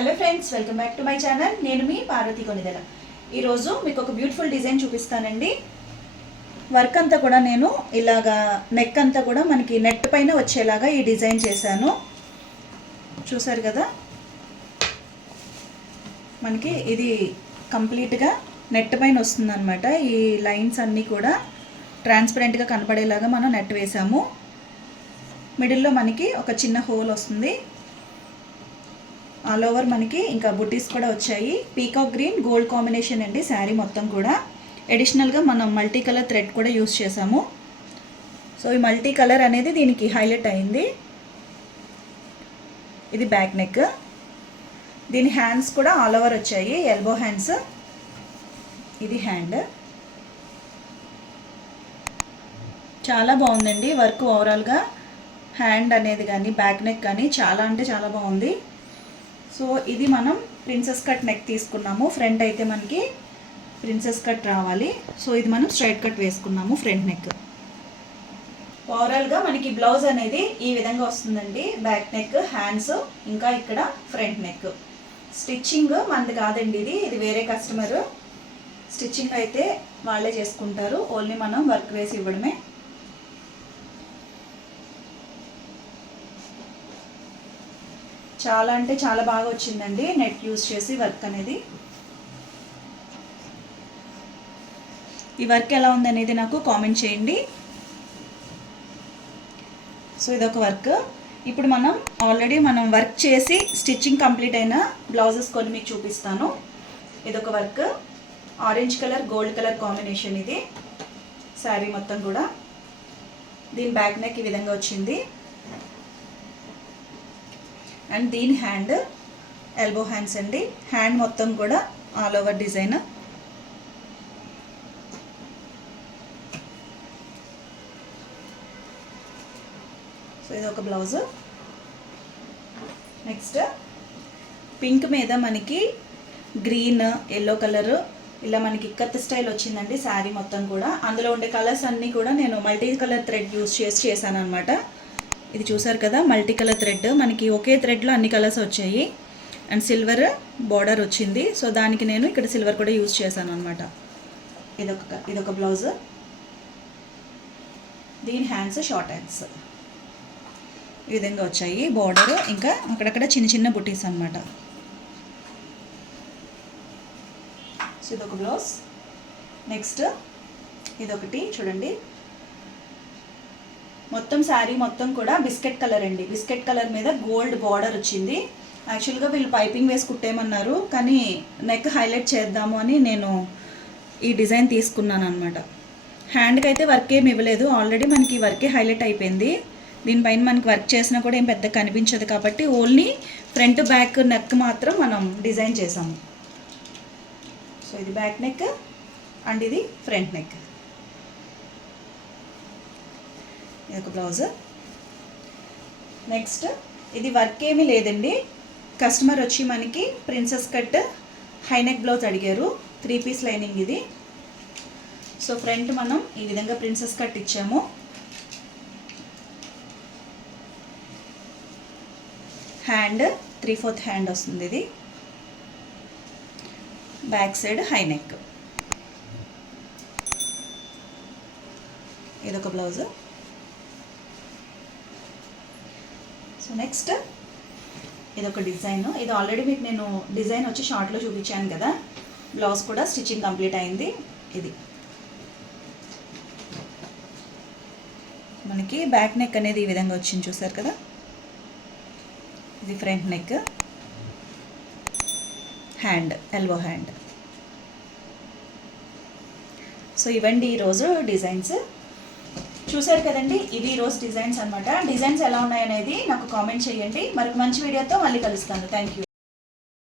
Hello friends, welcome back to my channel. నేను మీ పార్వతి కొనిదెల. ఈరోజు మీకు ఒక బ్యూటిఫుల్ డిజైన్ చూపిస్తానండి. వర్క్ అంతా కూడా నేను ఇలాగా నెక్ అంతా కూడా మనకి నెట్ పైన వచ్చేలాగా ఈ డిజైన్ చేశాను. చూసారు కదా, మనకి ఇది కంప్లీట్గా నెట్ పైన వస్తుంది అనమాట. ఈ లైన్స్ అన్నీ కూడా ట్రాన్స్పరెంట్గా కనపడేలాగా మనం నెట్ వేసాము. మిడిల్లో మనకి ఒక చిన్న హోల్ వస్తుంది. ఆల్ ఓవర్ మనకి ఇంకా బుటీస్ కూడా వచ్చాయి. పీకాక్ గ్రీన్ గోల్డ్ కాంబినేషన్ అండి శారీ మొత్తం కూడా. అడిషనల్గా మనం మల్టీ కలర్ థ్రెడ్ కూడా యూస్ చేసాము. సో ఈ మల్టీ కలర్ అనేది దీనికి హైలైట్ అయింది. ఇది బ్యాక్ నెక్. దీని హ్యాండ్స్ కూడా ఆల్ ఓవర్ వచ్చాయి, ఎల్బో హ్యాండ్స్. ఇది హ్యాండ్. చాలా బాగుందండి వర్క్. ఓవరాల్గా హ్యాండ్ అనేది కానీ బ్యాక్ నెక్ కానీ చాలా అంటే చాలా బాగుంది. సో ఇది మనం ప్రిన్సెస్ కట్ నెక్ తీసుకున్నాము. ఫ్రంట్ అయితే మనకి ప్రిన్సెస్ కట్ రావాలి. సో ఇది మనం స్ట్రైట్ కట్ వేసుకున్నాము ఫ్రంట్ నెక్. ఓవరాల్గా మనకి బ్లౌజ్ అనేది ఈ విధంగా వస్తుందండి. బ్యాక్ నెక్, హ్యాండ్స్, ఇంకా ఇక్కడ ఫ్రంట్ నెక్. స్టిచ్చింగ్ మనది కాదండి, ఇది వేరే కస్టమర్. స్టిచ్చింగ్ అయితే వాళ్ళే చేసుకుంటారు, ఓన్లీ మనం వర్క్ వేసి ఇవ్వడమే. చాలా అంటే చాలా బాగా వచ్చిందండి నెట్ యూజ్ చేసి వర్క్ అనేది. ఈ వర్క్ ఎలా ఉందనేది నాకు కామెంట్ చేయండి. సో ఇదొక వర్క్. ఇప్పుడు మనం ఆల్రెడీ వర్క్ చేసి స్టిచ్చింగ్ కంప్లీట్ అయిన బ్లౌజెస్ కొన్ని మీకు చూపిస్తాను. ఇదొక work. Orange colour gold colour combination. ఇది శారీ మొత్తం కూడా. దీని బ్యాక్ నెక్ ఈ విధంగా వచ్చింది. అండ్ దీని హ్యాండ్ ఎల్బో హ్యాండ్స్ అండి. హ్యాండ్ మొత్తం కూడా ఆల్ ఓవర్ డిజైన్. సో ఇది ఒక బ్లౌజ్. నెక్స్ట్ పింక్ మీద మనకి గ్రీన్, ఎల్లో కలర్ ఇలా మనకి ఇక్కత్ స్టైల్ వచ్చిందండి శారీ మొత్తం కూడా. అందులో ఉండే కలర్స్ అన్నీ కూడా నేను మల్టీ కలర్ థ్రెడ్ యూజ్ చేశాను అనమాట. ఇది చూసారు కదా, మల్టీ కలర్ థ్రెడ్. మనకి ఒకే థ్రెడ్లో అన్ని కలర్స్ వచ్చాయి. అండ్ సిల్వర్ బార్డర్ వచ్చింది. సో దానికి నేను ఇక్కడ సిల్వర్ కూడా యూజ్ చేశాను అనమాట. ఇదొక బ్లౌజ్. దీని హ్యాండ్స్ షార్ట్ హ్యాండ్స్ ఈ విధంగా వచ్చాయి. బార్డర్ ఇంకా అక్కడక్కడ చిన్న చిన్న బుటీస్ అనమాట. సో ఇదొక బ్లౌజ్. నెక్స్ట్ ఇదొకటి చూడండి. మొత్తం శారీ మొత్తం కూడా బిస్కెట్ కలర్ అండి. బిస్కెట్ కలర్ మీద గోల్డ్ బార్డర్ వచ్చింది. యాక్చువల్గా వీళ్ళు పైపింగ్ వేసి కుట్టేయమన్నారు, కానీ నెక్ హైలైట్ చేద్దాము అని నేను ఈ డిజైన్ తీసుకున్నాను అనమాట. హ్యాండ్కి అయితే వర్క్ ఏమి ఇవ్వలేదు, ఆల్రెడీ మనకి వర్కే హైలైట్ అయిపోయింది. దీనిపైన మనకి వర్క్ చేసినా కూడా ఏం పెద్ద కనిపించదు కాబట్టి ఓన్లీ ఫ్రంట్ బ్యాక్ నెక్ మాత్రం మనం డిజైన్ చేసాము. సో ఇది బ్యాక్ నెక్ అండ్ ఇది ఫ్రంట్ నెక్. ఇది ఒక బ్లౌజ్. నెక్స్ట్ ఇది వర్క్ ఏమీ లేదండి. కస్టమర్ వచ్చి మనకి ప్రిన్సెస్ కట్ హైనెక్ బ్లౌజ్ అడిగారు. 3 పీస్ లైనింగ్ ఇది. సో ఫ్రంట్ మనం ఈ విధంగా ప్రిన్సెస్ కట్ ఇచ్చాము. హ్యాండ్ 3/4 హ్యాండ్ వస్తుంది. ఇది బ్యాక్ సైడ్ హైనెక్. ఇదొక బ్లౌజ్. సో నెక్స్ట్ ఇదొక డిజైన్. ఇది ఆల్రెడీ మీకు నేను డిజైన్ వచ్చి షార్ట్లో చూపించాను కదా. బ్లౌజ్ కూడా స్టిచ్చింగ్ కంప్లీట్ అయింది. ఇది మనకి బ్యాక్ నెక్ అనేది ఈ విధంగా వచ్చింది, చూసారు కదా. ఇది front neck. Hand elbow hand. So ఇవండి ఈరోజు డిజైన్స్. చూసారు కదండి, ఇవి ఈరోజు డిజైన్స్ అనమాట. డిజైన్స్ ఎలా ఉన్నాయనేది నాకు కామెంట్ చేయండి. మరొక మంచి వీడియోతో మళ్ళీ కలుస్తాను. Thank you.